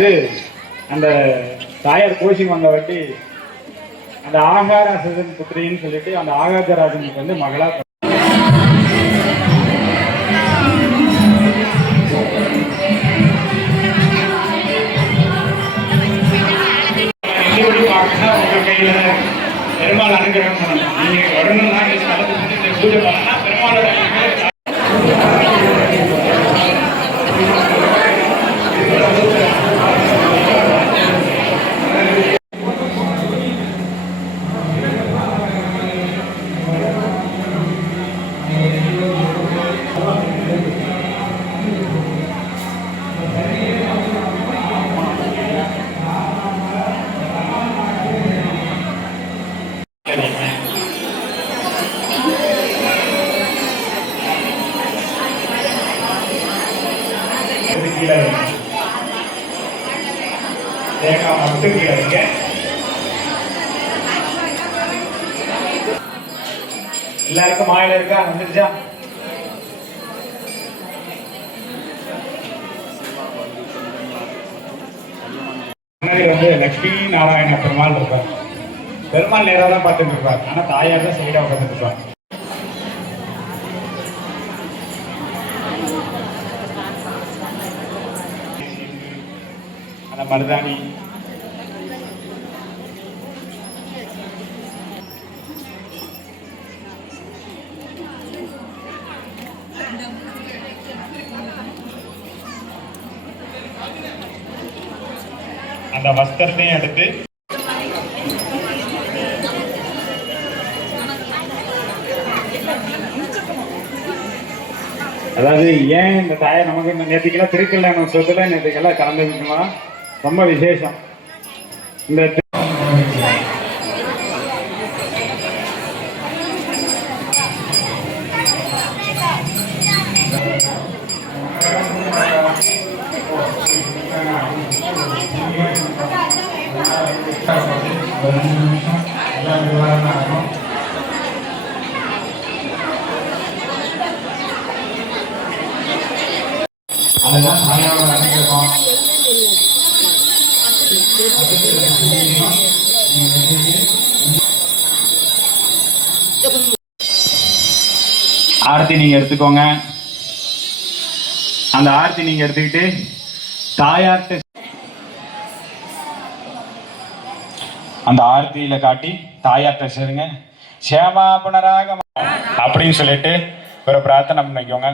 வந்து அந்த தாயார் கோஷி வந்த வட்டி அந்த ஆகாராசன் புத்திரின்னு சொல்லிட்டு அந்த ஆகாஜராஜனுக்கு வந்து மகளா உங்க கையில பெருமாள் அனுகிரகம் பண்ணணும். நீங்க வரணும்னா பூஜை பண்ணா பெருமாளோட மட்டும் கீழே எல்லாருக்கும் மாயில இருக்கா வந்துருச்சா? முன்னாடி வந்து லட்சுமி நாராயண பெருமாள் இருப்பார். பெருமாள் நேராக தான் பார்த்துட்டு இருப்பார். ஆனா தாயார் தான் சைடா உட்காந்துட்டு இருப்பார். அந்த மருதாணி அந்த வஸ்திரத்தையும் எடுத்து அதாவது ஏன் இந்த தாயை நமக்கு நேற்றுக்கெல்லாம் திருக்கல்யாண உற்சவத்துல நேற்றுக்கெல்லாம் கலந்துக்கணுமா ரொம்ப விசேஷம். இந்த அதெல்லாம் தாயாவோட அனுகிரகம். ஆரத்தி நீங்க எடுத்துக்கோங்க. அந்த ஆரத்தி நீங்க எடுத்துக்கிட்டு தாயார்ட்ட அந்த ஆரத்தியில காட்டி தாயார்ட்ட சேருங்க. சேமா புனராக அப்படின்னு சொல்லிட்டு ஒரு பிரார்த்தனை பண்ணிக்கோங்க.